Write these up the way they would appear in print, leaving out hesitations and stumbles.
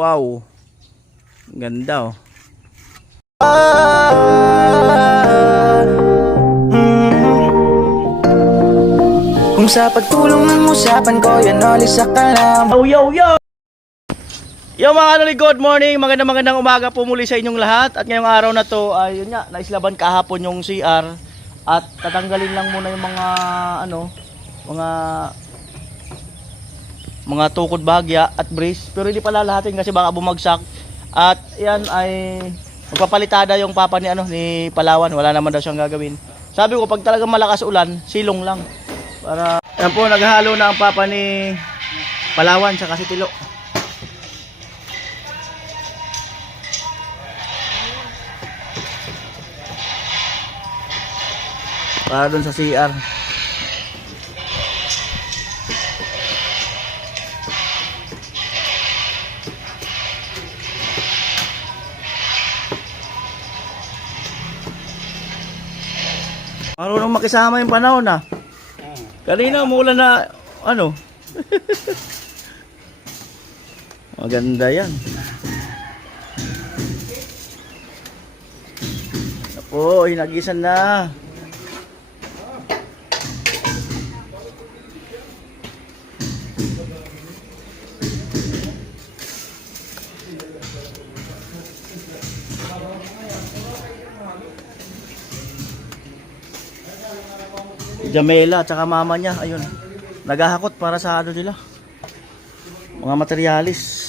Wow. Ganda oh. Kung sa pagtulong ng usapan ko, yan alis sa kalam. Yo! Yo mga kanoli, good morning. Magandang umaga po muli sa inyong lahat. At ngayong araw na to ay yun nga, naislaban kahapon yung CR. At tatanggalin lang muna yung mga tukod bahagya at brace. Pero hindi pala lahatin kasi baka bumagsak. At yan ay magpapalitada yung papa ni Palawan. Wala naman daw siyang gagawin. Sabi ko pag talagang malakas ulan, silong lang. Para yan po, naghahalo na ang papa ni Palawan sa si Tilo. Para dun sa CR. Marunong makisama yung panahon ah. Kanina umulan na ano. Maganda yan. Ako, hinagisan na. Jamela tsaka mama niya, ayun, naghahakot para sa ano nila, mga materialis.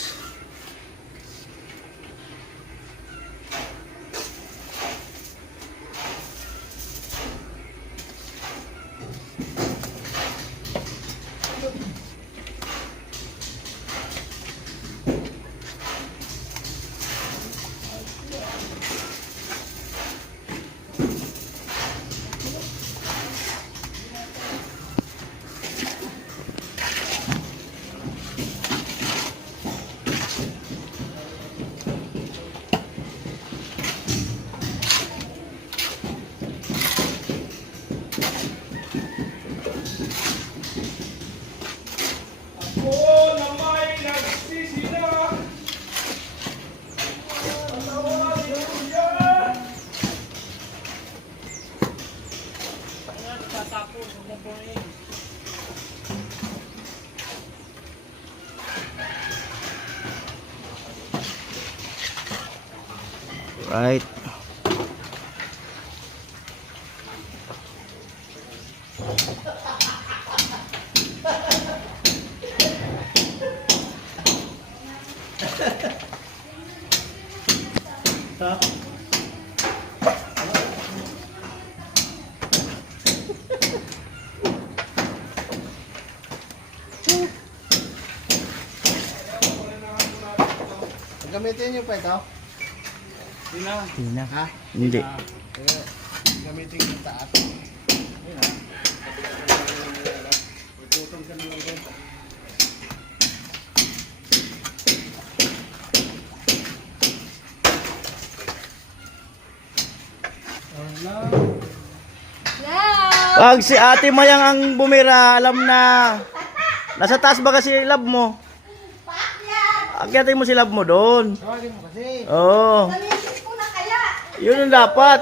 Right. Ha? Gamitin niyo pa ito? Hindi na. Ha? Hindi. Gamitin yung taas. Ayun ha. Iputong ka na lang doon. Pag si Ate Mayang ang bumira, alam na. Nasa taas ba kasi lab mo? Akyatin mo si lab mo doon. Tawagin mo kasi. Oo. Yun ang dapat.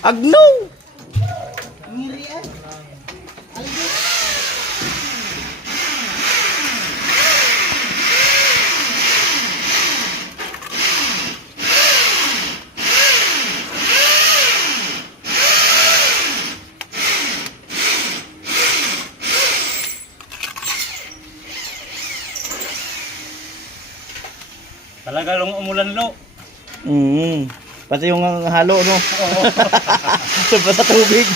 Agno! Talaga long umulan lo. Pati yung halo, no? Oo. Sobra sa tubig.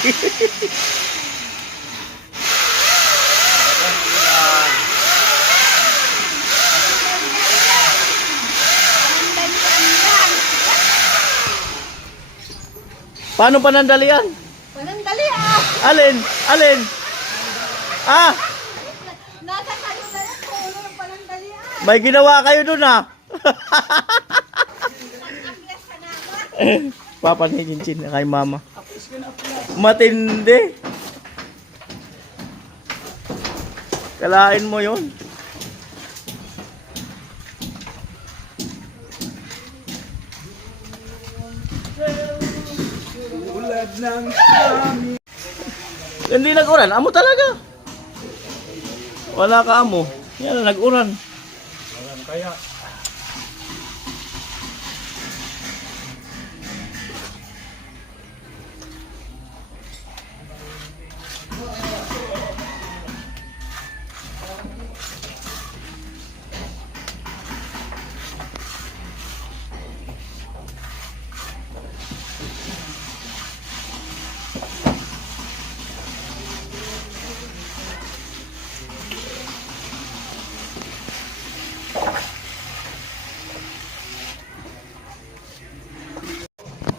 Paano panandalian? Panandalian! Alin? Alin? Ah! Nasa kayo na yan kung ano yung panandalian. May ginawa kayo dun ah. Papa ni Chinchin kay mama. Matindi. Kalain mo yon. Hindi nag-uran, amo talaga. Wala ka amo. Yan nag-uran. Kaya,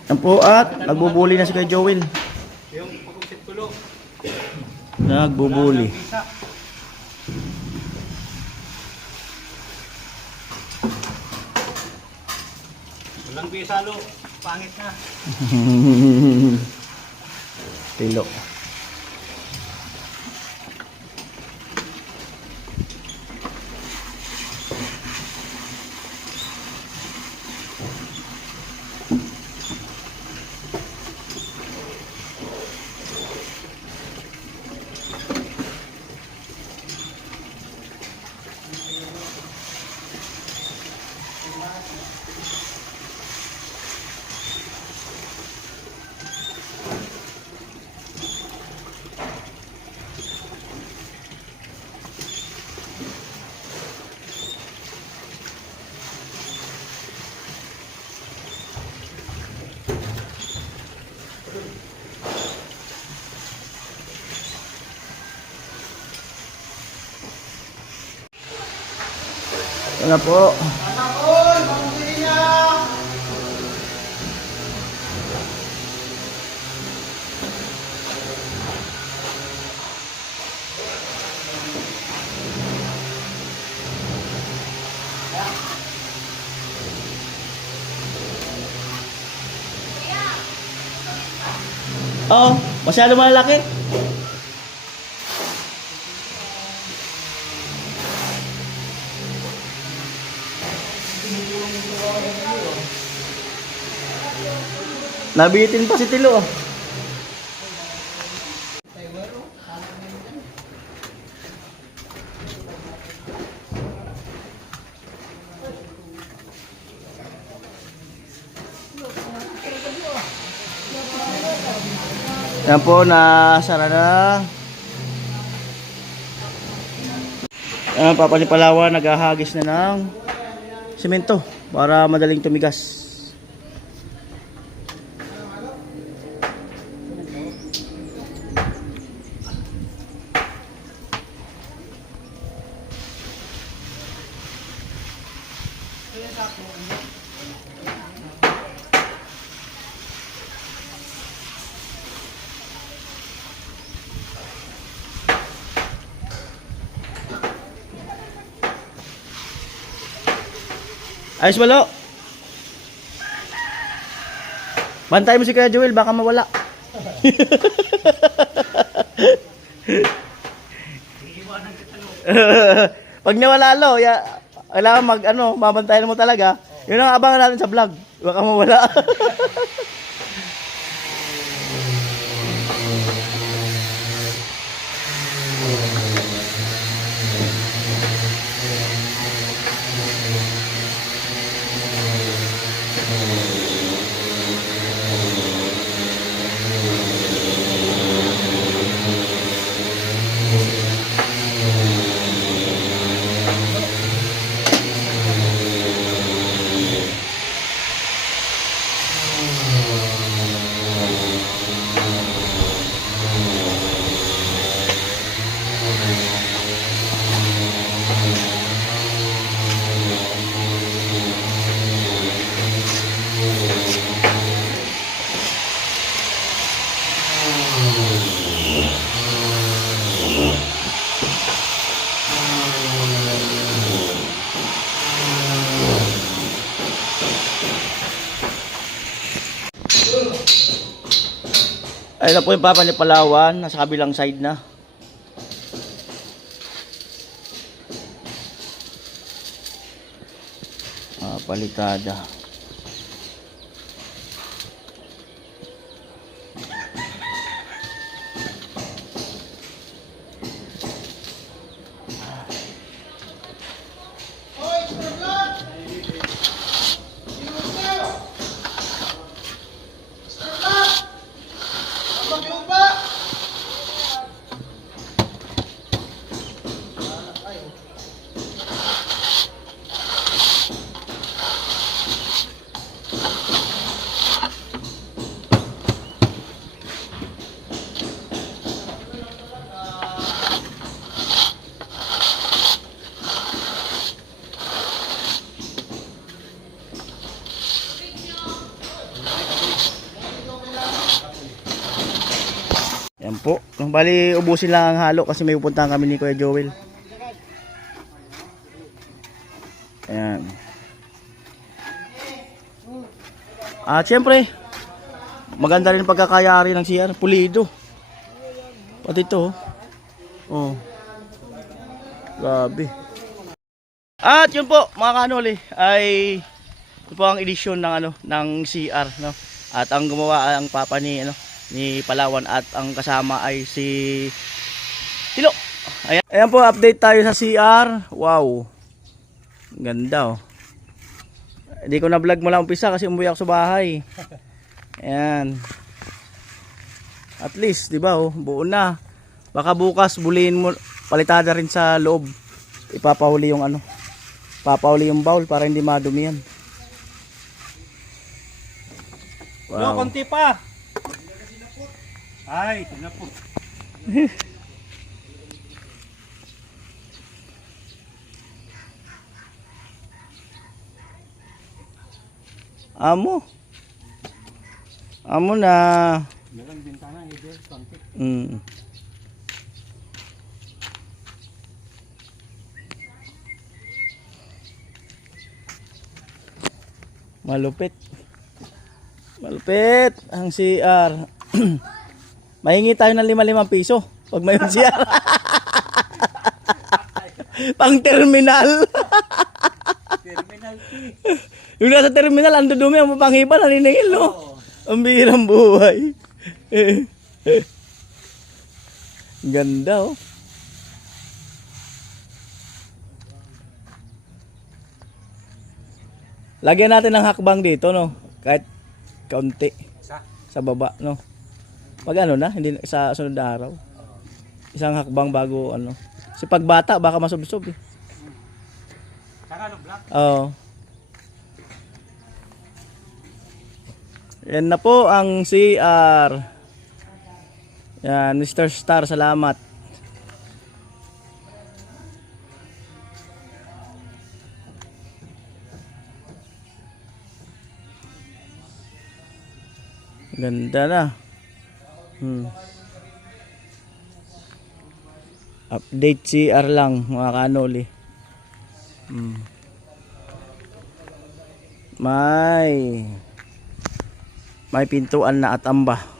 Yan po at nagbubuli na si Kuya Joel. yung pag-usip tulo. Nagbubuli. Isa. Walang bisa lo. Pangit na. Tilo. Ito na po. Oo, masyado malaki. Nabitin pa si Tilo. Oh. Yan po, nasara na. Yan, Papa ni Palawan, naghahagis na ng semento para madaling tumigas. Ayos walo. Bantay mo si Kuya Joel, baka mawala. Pag nawala lo, kailangan babantayan mo talaga. Yun ang abangan natin sa vlog. Baka mawala. Ayun na po yung Papa ni Palawan, nasa kabilang side na. Palitada. po. Bali, ubusin lang ang halo kasi may pupuntahan kami ni Kuya Joel. Ayan. At syempre, maganda rin pagkakayari ng CR. Pulido. Pati ito. Oh. Grabe. At yun po mga kanoli ay ito po ang edisyon ng ng CR, no. At ang gumawa ang papa ni ni Palawan at ang kasama ay si Tilo. Ayan, ayan po, update tayo sa CR. Wow. Ganda oh. Hindi ko na vlog mula umpisa kasi umuwi ako sa bahay. Ayan. At least, 'di ba oh, buo na. Baka bukas buliin mo, palitada rin sa loob. Ipapahuli yung papahuli yung bowl para hindi madumi yan. No, konti pa. Ay, sinapot. Amo. Amo na. Meron bintana, hindi, konti. Malupit. Malupit ang CR. Mahingi tayo ng 5 piso pag may CR. Pang terminal. Terminal fee. Yung nasa terminal, ando dumi ang panghiba, naniningil, no? Ang bihirang buhay. Ganda, oh. Lagyan natin ng hakbang dito, no? Kahit kaunti. Sa baba, no? Pag na, hindi sa sunod na araw. Isang hakbang bago, Kasi pag bata, baka masubsob, eh. Saka black. Oo. Yan na po ang CR. Yan, Mr. Star, salamat. Ganda na. Update CR lang mga kanoli. May pintuan na at amba.